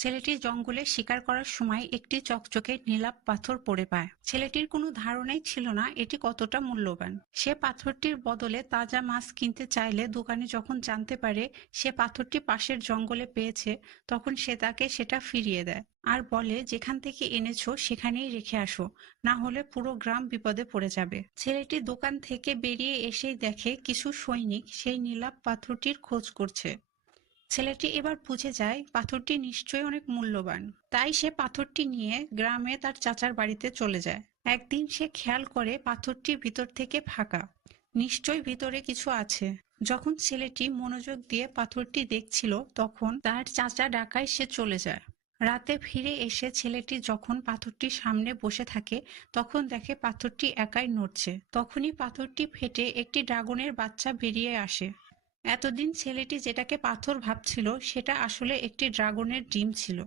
ছেলেটি জঙ্গলে শিকার করার সময় একটি চকচকে নীলাভ পাথর পড়ে পায়। ছেলেটির কোনো ধারণাই ছিল না এটি কতটা মূল্যবান। সে পাথরটির বদলে তাজা মাছ কিনতে চাইলে দোকানি যখন জানতে পারে সে পাথরটি পাশের জঙ্গলে পেয়েছে, তখন সে তাকে সেটা ফিরিয়ে দেয় আর বলে, যেখান থেকে এনেছো সেখানেই রেখে আসো, না হলে পুরো গ্রাম বিপদে পড়ে যাবে। ছেলেটি দোকান থেকে বেরিয়ে এসেই দেখে কিছু সৈনিক সেই নীলাভ পাথরটির খোঁজ করছে। ছেলেটি এবার বুঝে যায় পাথরটি নিশ্চয়ই অনেক মূল্যবান। তাই সে পাথরটি নিয়ে গ্রামে তার চাচার বাড়িতে চলে যায়। একদিন সে খেয়াল করে পাথরটি ভিতর থেকে ফাঁকা। নিশ্চয়ই ভিতরে কিছু আছে। যখন ছেলেটি মনোযোগ দিয়ে পাথরটি দেখছিল, তখন তার চাচা ডাকায় সে চলে যায়। রাতে ফিরে এসে ছেলেটি যখন পাথরটির সামনে বসে থাকে, তখন দেখে পাথরটি একাই নড়ছে। তখনই পাথরটি ফেটে একটি ড্রাগনের বাচ্চা বেরিয়ে আসে। এতদিন ছেলেটি যেটাকে পাথর ভাবছিল সেটা আসলে একটি ড্রাগনের ডিম ছিল।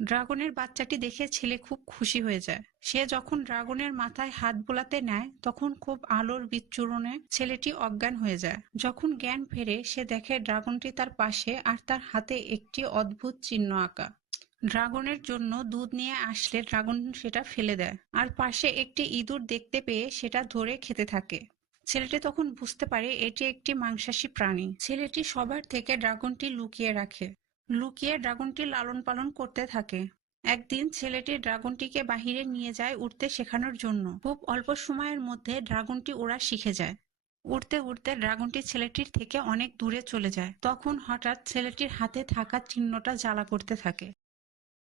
ড্রাগনের বাচ্চাটি দেখে ছেলে খুব খুশি হয়ে যায়। সে যখন ড্রাগনের মাথায় হাত বোলাতে নেয়, তখন খুব আলোর বিচ্ছুরণে ছেলেটি অজ্ঞান হয়ে যায়। যখন জ্ঞান ফেরে সে দেখে ড্রাগনটি তার পাশে আর তার হাতে একটি অদ্ভুত চিহ্ন আঁকা। ড্রাগনের জন্য দুধ নিয়ে আসলে ড্রাগন সেটা ফেলে দেয়, আর পাশে একটি ইঁদুর দেখতে পেয়ে সেটা ধরে খেতে থাকে। ছেলেটি তখন বুঝতে পারে এটি একটি মাংসাশী প্রাণী। ছেলেটি সবার থেকে ড্রাগনটি লুকিয়ে রাখে। লুকিয়ে ড্রাগনটি লালন পালন করতে থাকে। একদিন ছেলেটি ড্রাগনটিকে বাহিরে নিয়ে যায় উড়তে শেখানোর জন্য। খুব অল্প সময়ের মধ্যে ড্রাগনটি ওড়া শিখে যায়। উড়তে উড়তে ড্রাগনটি ছেলেটির থেকে অনেক দূরে চলে যায়। তখন হঠাৎ ছেলেটির হাতে থাকা চিহ্নটা জ্বালা করতে থাকে।